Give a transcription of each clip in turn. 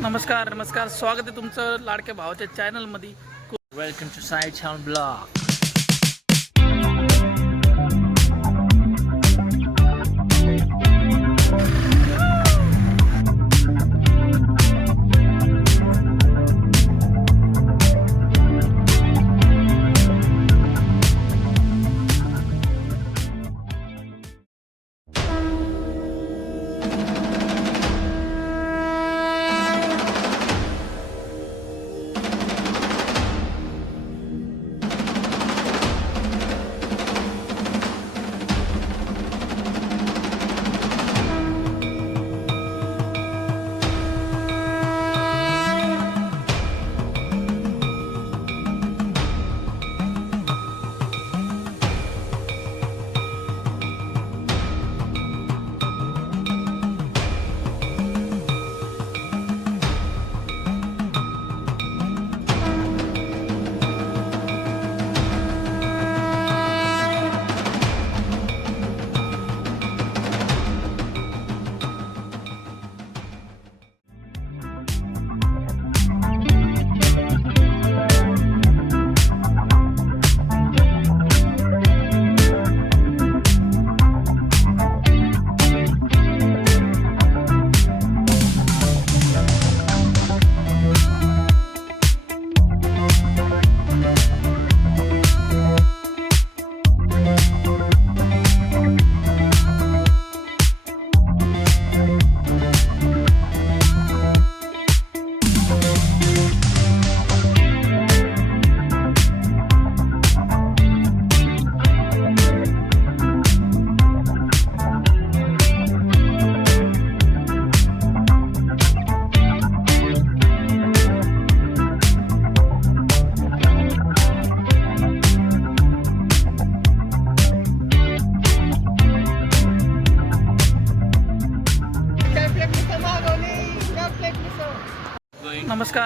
नमस्कार स्वागत आहे तुमचं लाडक्या भावाच्या चॅनलमध्ये. वेलकम टू साइड छान ब्लॉग.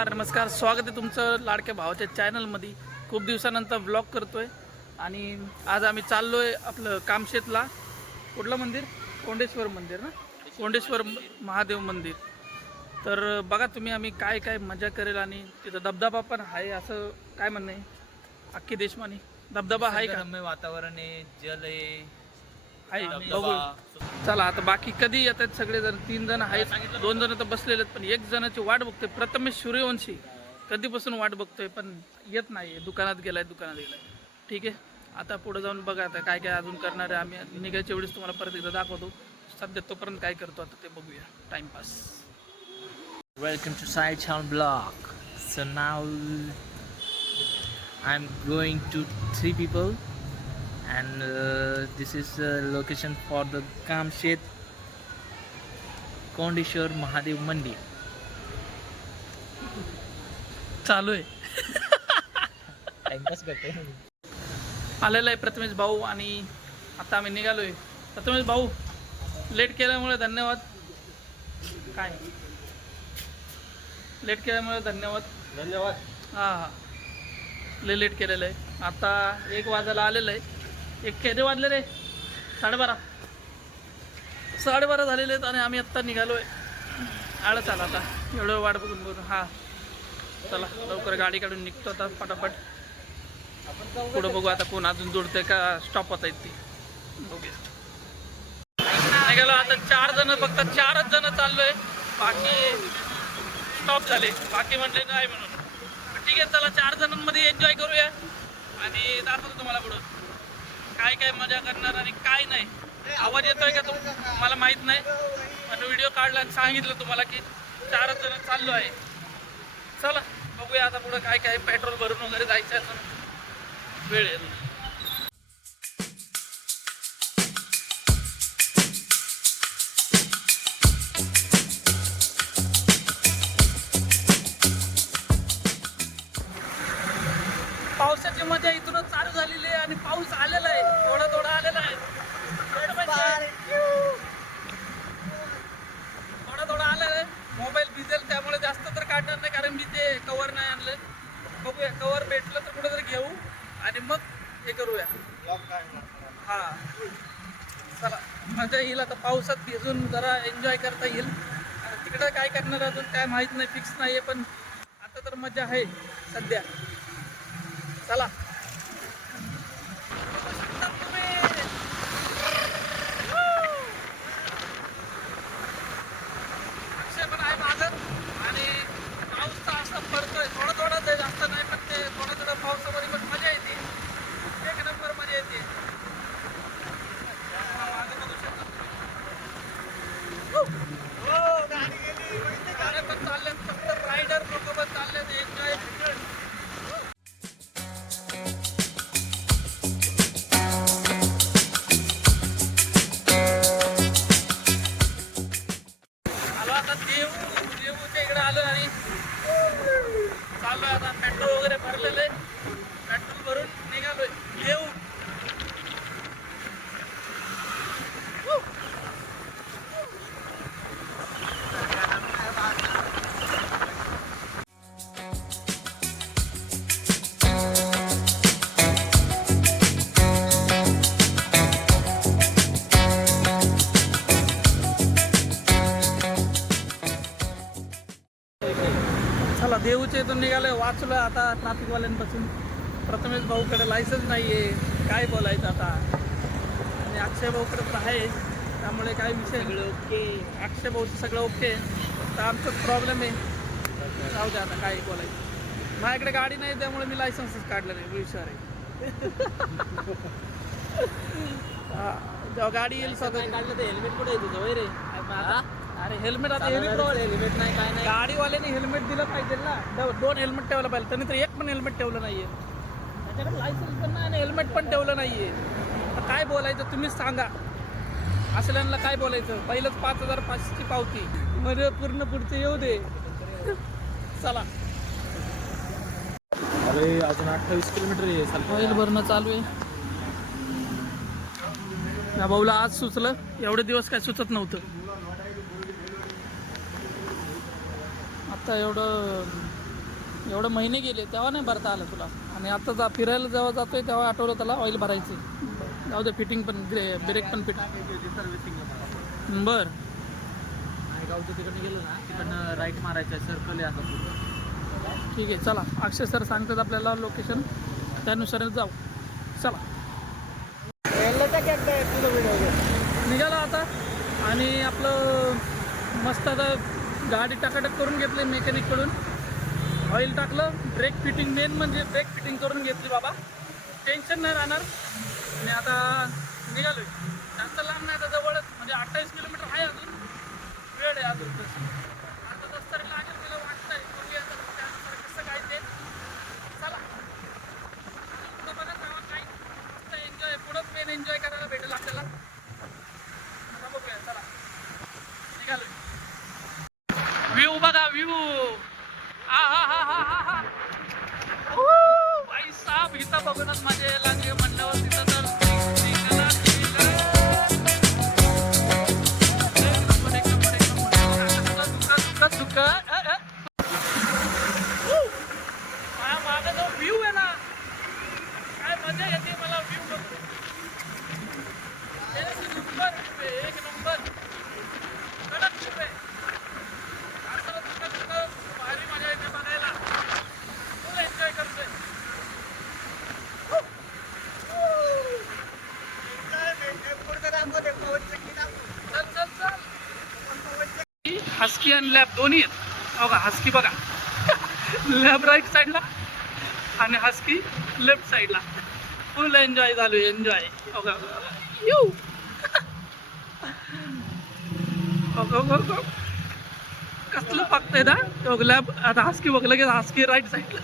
नमस्कार स्वागत आहे तुमचं लाडक्या भावाच्या चॅनलमध्ये. खूप दिवसानंतर ब्लॉग करतोय आणि आज आम्ही चाललोय आपलं कामशेतला. कुठलं मंदिर? कोंडेश्वर मंदिर ना, कोंडेश्वर महादेव मंदिर. तर बघा तुम्ही आम्ही काय काय मजा करेल आणि तिथं धबधबा पण आहे असं काय म्हणणं आहे. अख्खी देशमानी धबधबा आहे का? वातावरण आहे, जल आहे बघू. चला आता बाकी कधी येतात सगळेजण. 3 जण आहेत, 2 जण तर बसलेले आहेत, पण 1 जणाची वाट बघतोय. प्रथमेश सूर्यवंशी कधीपासून वाट बघतोय पण येत नाही. दुकानात गेलाय. ठीक आहे, आता पुढे जाऊन बघा आता काय काय अजून करणार आहे. आम्ही निघायच्या वेळेस तुम्हाला परत एकदा दाखवतो. सध्या तोपर्यंत काय करतो आता ते बघूया. टाइमपास. वेलकम टू साइड छान blog. So now I am going to 3 people and this is location for the Kamshet Kondeshwar Mahadev Mandir. चालू आहे. टाइमपास करतोय. आलेला आहे प्रथमेश भाऊ आणि आता आम्ही निघालोय. प्रथमेश भाऊ लेट केल्यामुळे धन्यवाद. काय लेट केल्यामुळे धन्यवाद. हां लय लेट केलेलं आहे. आता 1 वाजायला आलेलं आहे. 1 केले वाजले रे? 12:30 झालेले आहेत आणि आम्ही आत्ता निघालोय. आळस आला आता एवढं वाट बघून. हां चला लवकर गाडी काढून निघतो आता पटापट. पुढं बघू आता कोण अजून जोडतंय का स्टॉप होता येते बघूया. निघालो आता 4 जण, फक्त 4च जण चाललोय. बाकी स्टॉप झाले. बाकी म्हणले नाही म्हणून. ठीक आहे चला 4 जणांमध्ये एन्जॉय करूया आणि दाखवतो तुम्हाला पुढं काय काय मजा करणार आणि काय नाही. आवाज येतोय का मला माहीत नाही, पण व्हिडिओ काढला आणि सांगितलं तुम्हाला की 4च जण चाललो आहे. चला बघूया आता पुढं काय काय. पेट्रोल भरून वगैरे जायचं आहे. वेळ आहे. पावसाची मजा इथूनच चालू झालेली आहे आणि पाऊस आलेला आहे. थोडा आलेला आहे. थोडा आलेला आहे. मोबाईल भिजेल त्यामुळे जास्त तर काढणार नाही, कारण मी ते कवर नाही आणलं. बघूया कवर भेटलं तर कुठेतरी घेऊ आणि मग हे करूया. हा चला मजा येईल. आता पावसात भिजून जरा एन्जॉय करता येईल. तिकडं काय करणार अजून काय माहित नाही, फिक्स नाहीये, पण आता तर मजा आहे सध्या. चला अक्षय पण आहे माझं. आणि पाऊस तर असा पडतोय, थोडा थोडाच आहे, जास्त नाही, पण ते थोडा थोडा पावसामध्ये पण मजा येते, एक नंबर मजा येते. मागं बघू शकता तुम्ही. गाड्या पण चालल्यात, फक्त रायडर लोक पण चाललेत एन्जॉय. आलो आता देऊच्या इकडे आलो आणि चाललोय आता. पेट्रोल वगैरे भरलेलं आहे, पेट्रोल भरून निघालोय देऊ. चला देऊच्या इथून निघालोय, वाचलोय आता ट्रॅफिकवाल्यांपासून. प्रथमेश भाऊकडे लायसन्स नाही आहे, काय बोलायचं आता. आणि अक्षय भाऊकडे पण आहे, त्यामुळे काय विषय सगळं ओके. अक्षय भाऊचं सगळं ओके, तर आमचाच प्रॉब्लेम आहे. जाऊ दे आता, काय बोलायचं. माझ्याकडे गाडी नाही, त्यामुळे मी लायसन्सच काढलं नाही, विचार आहे. जेव्हा गाडी येईल सगळं काढलं तर हेल्मेट कुठे आहे तुझं, वय रे? अरे हेल्मेट आता हेल्मेट नाही, काय नाही. गाडीवाल्याने हेल्मेट दिलं पाहिजे ना, 2 हेल्मेट ठेवलं पाहिजे. त्यांनी तर एक पण हेल्मेट ठेवलं नाहीये. त्याच्याकडे लायसन्स पण नाही आणि हेल्मेट पण ठेवलं नाहीये. तर काय बोलायचं तुम्हीच सांगा. असल्यांना काय बोलायचं. पहिलंच 5,500ची पावती, मध्ये पूर्ण पुढचे येऊ दे. चला अरे अजून 28 किलोमीटर आहे. ऑइल भरणं चालू आहे. या भाऊला आज सुचलं, एवढे दिवस काय सुचत नव्हतं. आता एवढं महिने गेले तेव्हा नाही भरता आलं तुला. आणि आता फिरायला जेव्हा जातोय तेव्हा आठवलं त्याला ऑइल भरायचं. जाऊ दे, फिटिंग पण ब्रेक पण फिट. बरं गावच्या तिकडे गेलो ना, तिकडनं राईट मारायचं, सर्कल आहे आता. ठीक आहे, चला. अक्षय सर सांगतात आपल्याला लोकेशन, त्यानुसार जाऊ. चला निघाला आता. आणि आपलं मस्त आता गाडी टाकाटक करून घेतली मेकॅनिककडून. ऑइल टाकलं, ब्रेक फिटिंग, मेन म्हणजे ब्रेक फिटिंग करून घेतली बाबा, टेन्शन नाही राहणार. आणि आता निघालोय. जास्त लांब नाही, आता जवळच, म्हणजे 28 किलोमीटर आहे, अजून वेळ आहे अजून. अर्धा तास तरी लागेल मला वाटतंय. बघूया आता त्यानुसार कसं काय ते. चला पुढं बघा तेव्हा काय मस्त एन्जॉय, पुढंच मेन एन्जॉय करायला भेटेल आपल्याला. आता बघूया, चला निघालोय. व्ह्यू बघा, व्ह्यू. हा हा हा हा हा हा. भाई साहब, इथं बघूनच माझे लागले म्हणल्यावर तिथं तर माझा जो व्ह्यू आहे ना, काय मजा येते मला व्ह्यू बघून. एक नंबर, एक नंबर कडक व्ह्यू आहे. असं तुझं भारी मजा येते बघायला. फुल एन्जॉय करतोय. चल चल चल. हस्की आणि लॅब दोन्ही आहेत. हो का, हस्की बघा लॅब राईट साईडला आणि हस्की लेफ्ट साईडला. फुल एन्जॉय चालू आहे, एन्जॉय. हो का यू कसलं बघताय ना. लॅब आता हस्की बघलं की हस्की राईट साईडला.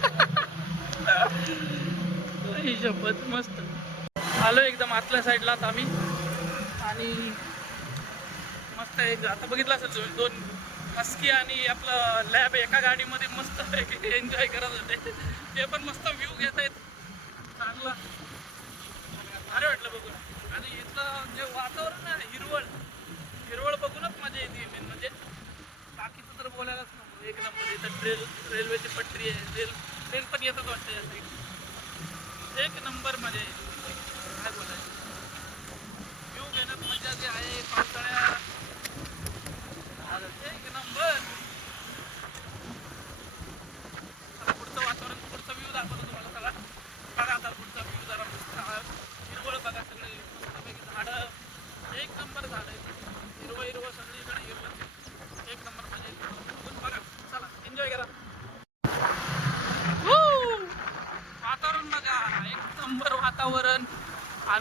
शपथ मस्त. आलो एकदम आतल्या साईडला आता आम्ही. आणि मस्त एक आता बघितलं असेल तुम्ही, 2 हस्की आणि आपलं लॅब एका गाडीमध्ये मस्त एन्जॉय करत होते. ते पण मस्त व्ह्यू घेत आहेत, चांगलं भारी वाटलं बघून. आणि इथलं जे वातावरण आहे हिरवळ बघूनच मजा येते मेन म्हणजे. बाकीचं तर बोलायलाच नको, एक नंबर. इथं रेल्वेची पटरी आहे, ट्रेन पण येतात वाटतं या साईड. एक नंबर मजा येते, काय बोलायचं. व्ह्यू घेण्यात मजा जी आहे पावसाळ्यात, एक नंबर.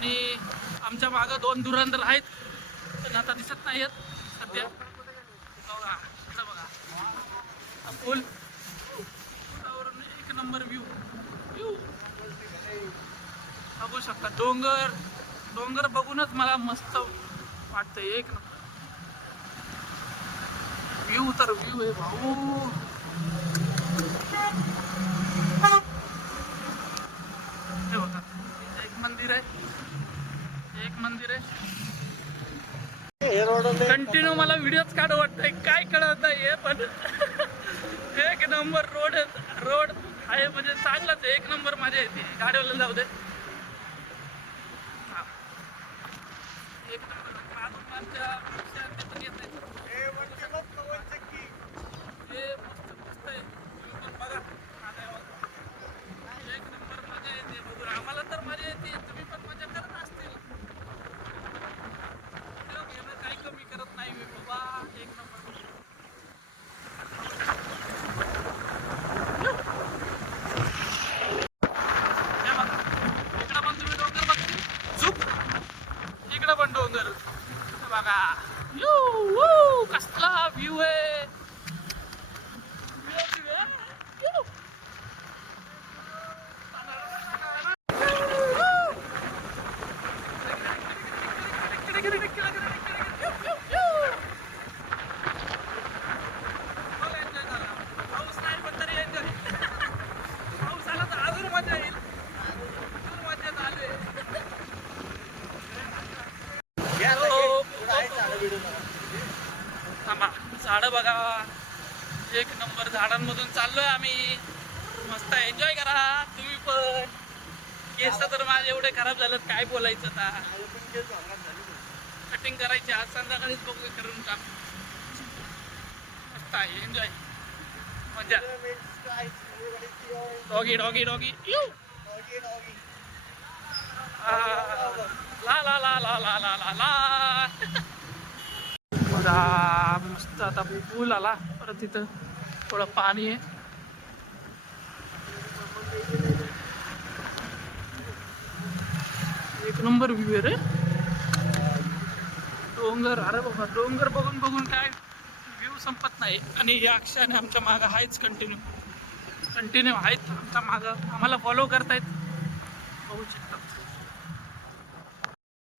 आणि आमच्या मागं 2 धुरंधर आहेत पण आता दिसत नाही आहेत सध्या. बघा इकडं बघा हा पूल, पुलावरून एक नंबर व्ह्यू व्ह्यू बघू शकता. डोंगर डोंगर बघूनच मला मस्त वाटतंय. एक नंबर व्ह्यू तर व्ह्यू आहे भाऊ. हे बघा एक मंदिर आहे, एक मंदिर आहे. कंटिन्यू मला व्हिडिओच काढ वाटतंय, काय कळत नाहीये पण एक नंबर रोड आहे म्हणजे चांगलाच आहे. एक नंबर मजा येते गाडीवाला जाऊ दे. हा. एक नंबर मागून मागच्या शांती पण येत नाही. हे मस्त मस्त आहे. तुम्ही पण बघा. एक नंबर मजा येते बघून. आम्हाला तर मजा येते, तुम्ही पण मजा करत असतील. व्हिडिओ घेणं काही कमी करत नाही मी बाबा. एक नंबर हे बघा. इकडं पण तुम्ही डोंगर बघतील. झुक इकडं पण डोंगर. हे बघा यू वू कसला व्ह्यू आहे. व्ह्यू आहे. यू. पाऊस नाही पण तरी एन्जॉय. पाऊस आला तर अजून मजा येईल. अजून मजा आली. थांबा झाडं बघा. एक नंबर झाडांमधून चाललोय आम्ही. मस्त एन्जॉय करा तुम्ही पण. केस तर माझे एवढे खराब झालेत काय बोलायचं आता. कटिंग करायची आज संध्याकाळीच बघू करून काम. मस्त आहे एन्जॉय मजा. डॉगी डॉगी डॉगी ला ला ला ला ला ला ला ला. बघा मस्त आता पूल आला परत. तिथं थोडं पाणी आहे. एक नंबर व्ह्यू आहे रे. डोंगर अरे बाबा डोंगर बघून बघून काय व्ह्यू संपत नाही. आणि या अक्षाने आमच्या मागं आहेच कंटिन्यू आहेत आमच्या मागं. आम्हाला फॉलो करतायत बघू शकता.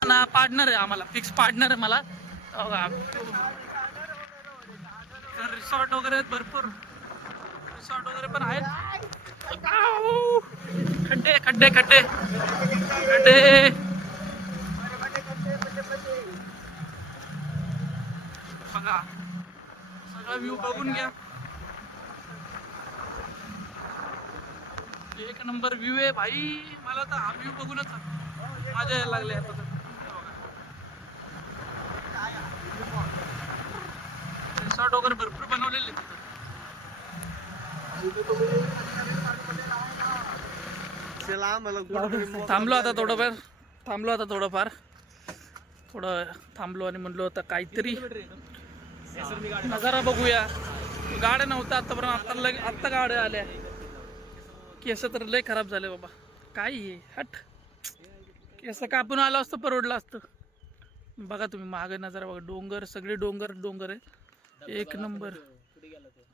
ना पाडणार आहे आम्हाला फिक्स पाडणार आहे मला. रिसॉर्ट वगैरे आहेत भरपूर. रिसॉर्ट वगैरे पण आहेत. खड्डे खड्डे खड्डे खड्डे. बघा सगळा व्ह्यू बघून घ्या. एक नंबर व्ह्यू आहे भाई. मला तर हा व्ह्यू बघूनच मजा यायला लागली आता. रिसॉर्ट वगैरे भरपूर बनवलेले थांबलो आता थोडंफार थांबलो आणि म्हणलो आता काहीतरी नजारा बघूया. गाड्या नव्हत्या आतापर्यंत. आत्ता गाड्या आल्या. केस तर लय खराब झाले बाबा. काय आहे हट. केस कापून आलो असतं परवडलं असतं. बघा तुम्ही मागे नजारा बघा. डोंगर सगळे डोंगर आहे. एक नंबर.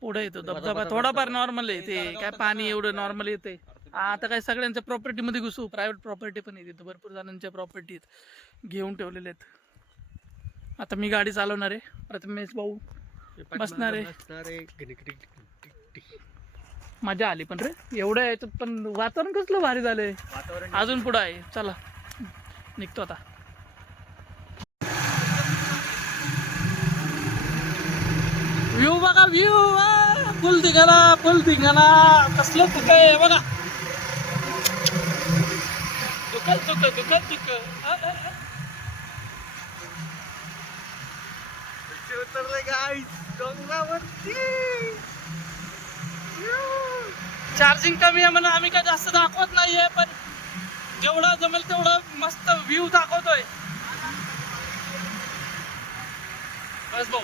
पुढे येतो धबधबा थोडाफार नॉर्मल आहे. ते काय पाणी एवढं नॉर्मल येते. आता काय सगळ्यांच्या प्रॉपर्टी मध्ये घुसू. प्रायव्हेट प्रॉपर्टी पण येते. भरपूर जणांच्या प्रॉपर्टी घेऊन ठेवलेल्या आहेत. आता मी गाडी चालवणार आहे. प्रथमेश भाऊ बसणार आहे. मजा आली पण रे एवढ्या याच्यात पण. वातावरण कसलं भारी झालंय. अजून पुढं आहे. चला निघतो आता. व्ह्यू बघा व्ह्यू. फुल धिंगाणा कसलं तुक आहे बघा. दुकल उतरले गाईस डोंगरावरती. चार्जिंग कमी आहे म्हणून आम्ही काय जास्त दाखवत नाहीये. पण जेवढं जमेल तेवढं मस्त व्ह्यू दाखवतोय. बस भाऊ.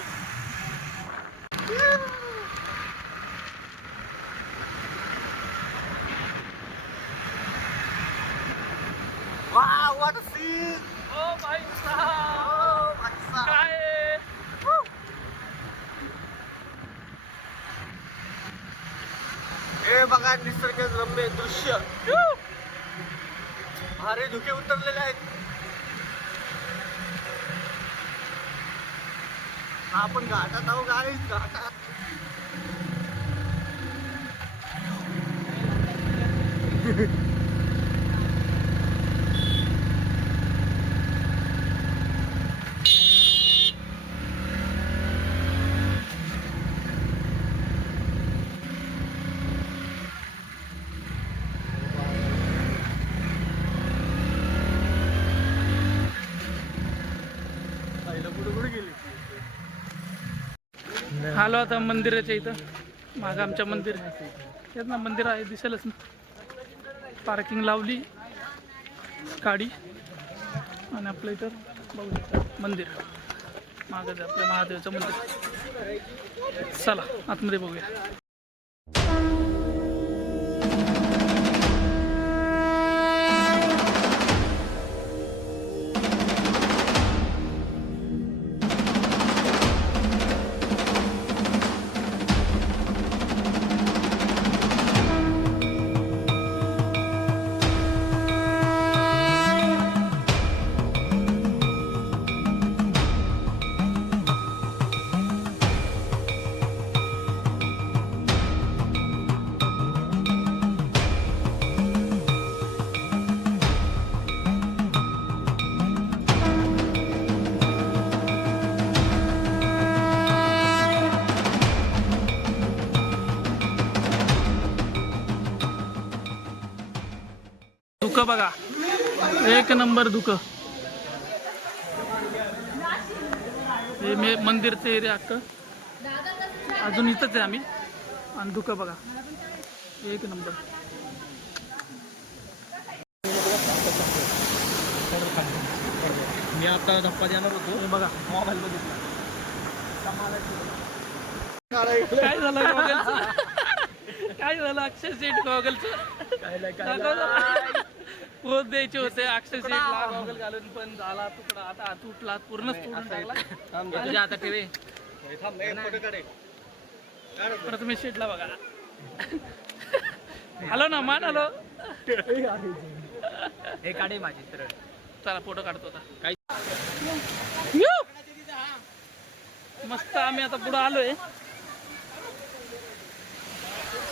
Wow, what a scene! Please. ओ भाई साहब, काय आहे? हे बघा निसर्ग रम्य दृश्य. भारी धुके उतरलेले आहेत. आपण घाटात आहो गाईस, घाटात. आलो आता मंदिराच्या इथं. मागं आमच्या मंदिर येत ना, मंदिर आहे दिसेलच ना. पार्किंग लावली गाडी आणि आपलं इथं बघू शकता मंदिर मागं आपल्या महादेवाचं मंदिर. चला आतमध्ये बघूया. दुःख बघा, एक नंबर दुःख. हे मे मंदिरचं एरिया अख्खं अजून इथंच आहे आम्ही. आणि दुःख बघा, एक नंबर. मी आता धप्पा देणार होतो. हे बघा मोबाईल बघितला. काय झालं गॉगलचं? काय झालं अक्षय सेठ गॉगलचं? पोच द्यायचे होते अक्षय सेठला, गॉगल घालून पण झाला तुकडा. आता तुटला, पूर्णच तोडून टाकला. तुझ्या आता ठेवे प्रथमेश शेठला बघा. हॅलो ना मान, हॅलो. हे काढे माझी तर. चला फोटो काढतो आता. काय मस्त. आम्ही आता पुढे आलोय.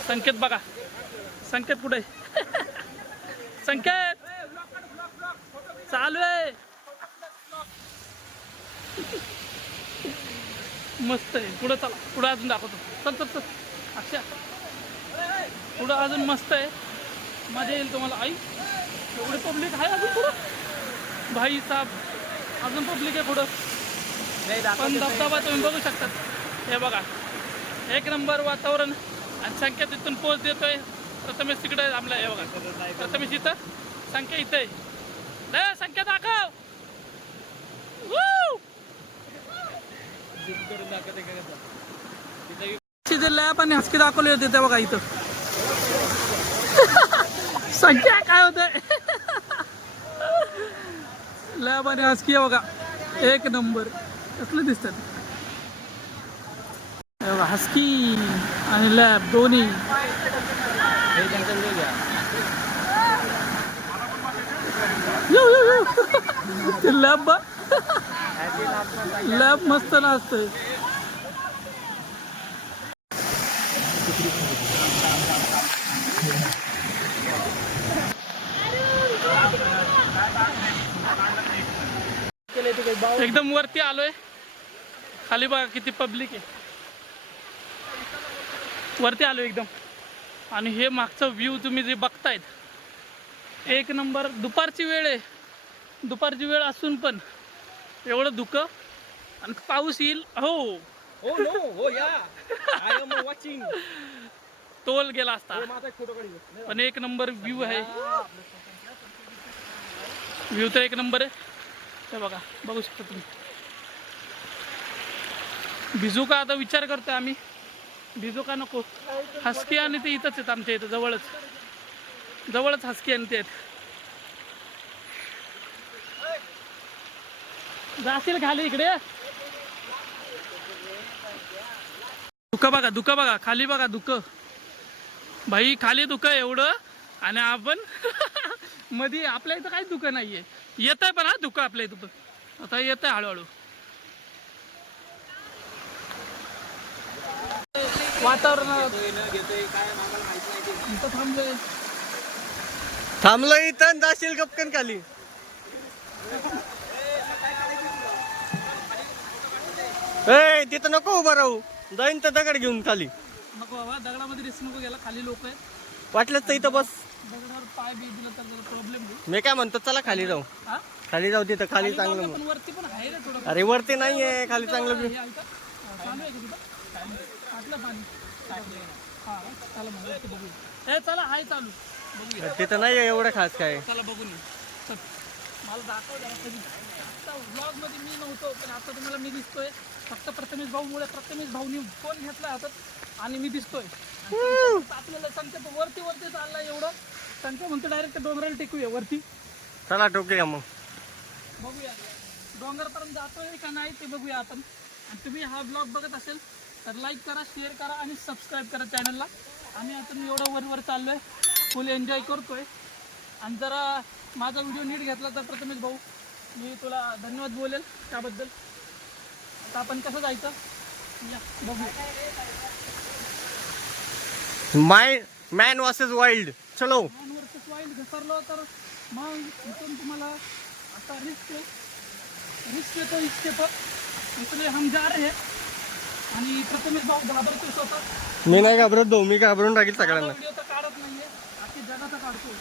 संकेत बघा, संकेत कुठे? संकेत चालू आहे. मस्त आहे. पुढे चला, पुढे अजून दाखवतो. चल चल चल अक्षय, पुढं अजून मस्त आहे. मजा येईल तुम्हाला. आई एवढी पब्लिक आहे अजून पुढं. भाई साहेब अजून पब्लिक आहे पुढं. पण धबधबा तुम्ही बघू शकता. हे बघा, एक नंबर वातावरण. आणि संकेत इथून पोच देतोय. प्रथमेश तिकडे थांबला. हे बघा, प्रथमेश इथं, संकेत इथे आहे. संकेत दाखव. लॅब आणि हसकी दाखवले होते ते बघा इथं. संख्या काय होते. लॅब आणि हसकी बघा, एक नंबर. कसलं दिसतात बघा, हस्की आणि लॅब दोन्ही. ते लॅब बघ, लॅब मस्त नाचतंय. एकदम वरती आलोय. खाली बघा किती पब्लिक आहे. वरती आलो एकदम. आणि हे मागचं व्ह्यू तुम्ही जे बघतायत, एक नंबर. दुपारची वेळ आहे. दुपारची वेळ असून पण एवढं धुकं आणि पाऊस येईल. हो हो नो हो या आय एम वॉचिंग. तोल गेला असता. पण एक नंबर व्ह्यू आहे. व्ह्यू तर एक नंबर आहे. ते बघा, बघू शकता तुम्ही. भिजू का आता विचार करतोय आम्ही. भिजू का नको. हस्की आणि ते इथंच आहेत आमच्या इथं, जवळच जवळच हस्की आणि ते आहेत. जाशील खाली इकडे. दुःख बघा खाली बघा दुःख भाई खाली दुःख एवढं आणि आपण मध्ये आपल्या इथं काही दुःख नाहीये. येत आहे पण हा दुःख आपल्या इथं पण आता येत आहे हळूहळू. वातावरण थांबलोय. थांबलो इथं जाशील गपकन खाली. ए तिथं नको उभं राहू, जाईन तर दगड घेऊन खाली. नको बाबा दगडामध्ये रिस्क नको गेला. खाली लोक आहेत. वाटलंच तर इथं बस. दगडावर पाय बी दिला तर प्रॉब्लेम होईल. मी काय म्हणतो चला खाली जाऊ. हा खाली जाऊ तिथं खाली चांगलं. पण वरती पण आहे रे थोडं. अरे वरती नाहीये खाली चांगलं. हे आलं का? चालू आहे का तिथं? काय नाही. आटलं पाणी. हा चला मग वरती बघूया. चला हाय चालू बघूया. तिथं नाहीये एवढं खास काय. चला बघून येऊ. चल मला दाखव जरा कधी. आता व्लॉग मध्ये मी नव्हतो पण आता तुम्हाला मी दिसतोय. फक्त प्रथमेश भाऊमुळे प्रथमेश भाऊनी फोन घेतला हातात आणि मी दिसतोय. आपल्याला संख्या वरती वरती चाललाय एवढं. संख्या म्हणतो डायरेक्ट डोंगराला टेकूया वरती. चला टोकूया मग. बघूया डोंगरपर्यंत जातोय का नाही ते बघूया आपण. आणि तुम्ही हा ब्लॉग बघत असेल तर लाईक करा, शेअर करा आणि सबस्क्राईब करा चॅनलला. आम्ही आता एवढं वर चाललोय, फुल एन्जॉय करतोय. आणि जरा माझा व्हिडिओ नीट घेतला तर प्रथमेश भाऊ मी तुला धन्यवाद बोलेल त्याबद्दल. आता आपण कसं जायचं या बघूया. Man versus wild. चलो. वर्सेस वाईल्ड घसरलो तर मग इथून तुम्हाला आता रिस्क येतो इसके पर इसलिए हम जा रहे हैं. आणि प्रथमेश भाऊ घाबरतोय स्वतः. मी नाही घाबरत भाऊ, मी घाबरून टाकील सगळ्यांना. व्हिडिओ तर काढत नाहीये, अख्खी जगाचा काढतोय.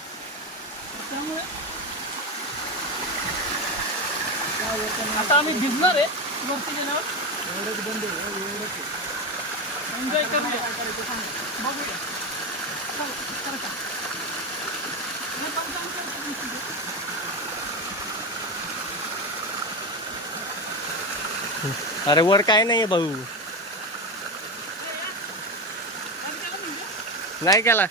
त्यामुळे आता आम्ही भिजणार आहे वरती गेल्यावर. एन्जॉय करूया बघूया. अरे वर काय नाहीये भाऊ. नाही केला.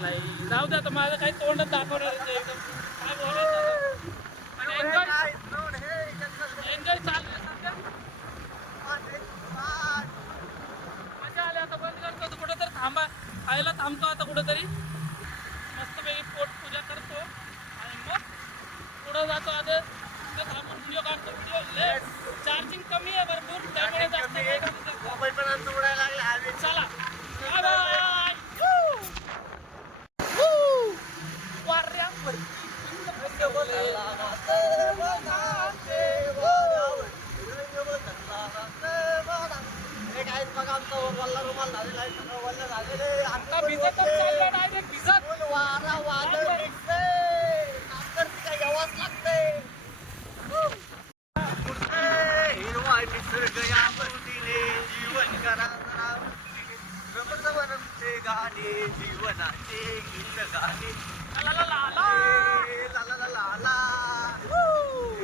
नाही जाऊ दे आता माझं काही तोंडच दाखवणार नाही एकदम काय बोलायचं एन्जॉय चालू आहे सध्या मजा आली आता बंद करतो कुठं तर थांबा खायला थांबतो आता कुठंतरी मस्तपैकी पोट पूजा करतो आणि मग पुढं जातो आता तिथं थांबून व्हिडिओ काढतो व्हिडिओ चार्जिंग कमी आहे भरपूर त्यामुळे जास्त वेळ मोबाईल पण आमचं उडायला लागला चला बाय बाय गाणे जीवनाचे गीत गाणे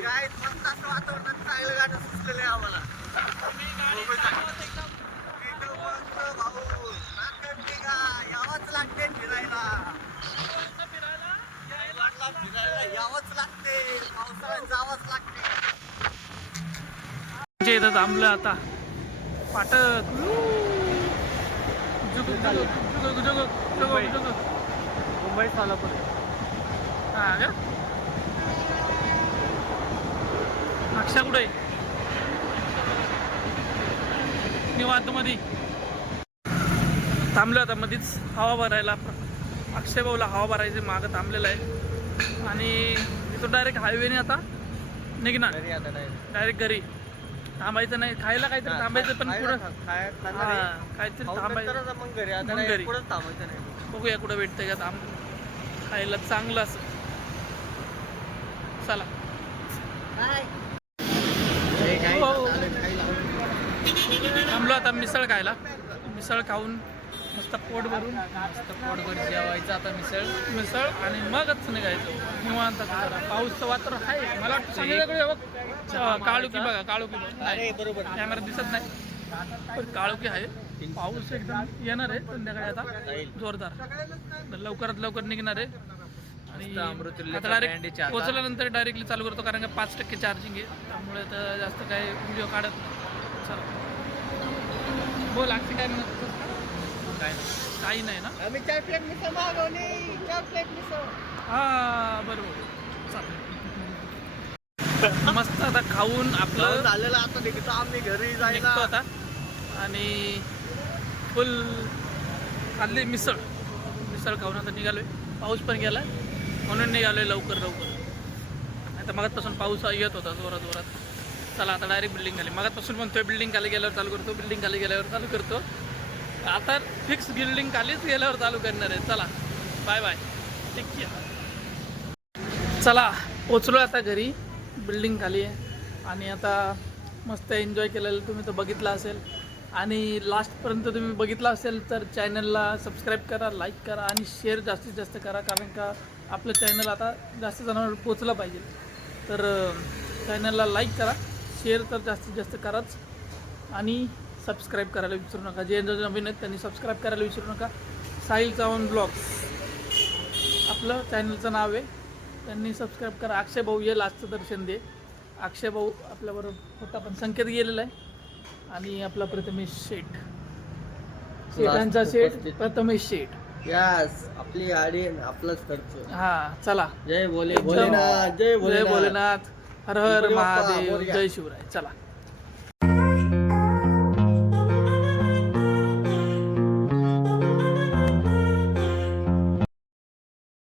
काय मस्त असं वातावरणात चांगलं गाणं सुचलेलं आहे आम्हाला भाऊ यावंच लागते फिरायला यावंच लागते पावसाळ्यात जावंच लागते इथं थांबलं आता फाटक मुंबई सोलापूर हा का अक्षा कुठे निवांत मध्ये थांबलं आता मध्येच हवा भरायला अक्षय भाऊला हवा भरायची मागं थांबलेलं आहे आणि तिथून डायरेक्ट हायवेने आता निघणार डायरेक्ट घरी थांबायचं नाही खायला काहीतरी थांबायचं पण पुढं काहीतरी थांबायचं मग घरी मग घरी. पुढंच थांबायचं नाही बघूया कुठं भेटतंय का थांब खायला चांगलं असं चला थांबलो आता मिसळ खायला मिसळ खाऊन मस्त पोट भरून जेवायचं आता मिसळ आणि मगच निघायचं निवांत जरा पाऊसचं वातावरण आहे मला वाटतं सगळीकडे बघ काळुकी बघा काळुकी नाही बरोबर कॅमेरा दिसत नाही पण काळुकी आहे पाऊस एकदम येणार आहे संध्याकाळी आता जोरदार लवकरात लवकर निघणार आहे आणि आता डायरेक्ट पोहोचल्यानंतर डायरेक्टली चालू करतो कारण का 5% चार्जिंग आहे त्यामुळे तर जास्त काही व्हिडिओ काढत नाही चला बोल आणखी काय म्हणत काही नाही ना आम्ही 4 प्लेट मिसळ मागवली 4 प्लेट मिसळ हा बरोबर चालेल मस्त आता खाऊन आपलं झालेलं आता निघतो आम्ही घरी निघतो जायला आता आणि फुल खाल्ली मिसळ खाऊन आता निघालोय पाऊस पण गेला म्हणून निघालोय लवकर आता मगातपासून पाऊस येत होता जोरात चला आता डायरेक्ट बिल्डिंग खाली मगातपासून म्हणतोय बिल्डिंग खाली गेल्यावर चालू करतो बिल्डिंग खाली गेल्यावर चालू करतो आता फिक्स बिल्डिंग खालीच गेल्यावर चालू करणार आहे चला बाय बाय टेक केअर चला पोचलो आता घरी बिल्डिंग खाली आहे आणि आता मस्त एन्जॉय केलेलं तुम्ही तर बघितलं असेल आणि लास्टपर्यंत तुम्ही बघितलं असेल तर चॅनलला सबस्क्राईब करा लाईक करा आणि शेअर जास्तीत जास्त करा कारण का आपलं चॅनल आता जास्त जणांवर पोचलं पाहिजे तर चॅनलला लाईक करा शेअर तर जास्तीत जास्त कराच आणि सबस्क्राईब करायला विसरू नका जे नवीन आहेत त्यांनी सबस्क्राईब करायला विसरू नका साहिल चव्हाण ब्लॉग्स आपलं चॅनलचं नाव आहे त्यांनी सबस्क्राईब करा अक्षय भाऊ ये लास्टचं दर्शन दे अक्षय भाऊ आपल्याबरोबर होता पण संकेत गेलेला आहे आणि आपला प्रथमेश शेठ शेठांचा शेठ प्रथमेश शेठ यस आपली गाडी आपलाच खर्च हा चला जय भोलेनाथ जय भोलेनाथ हर हर गणपती बाप्पा महादेव मोरया. जय शिवराय चला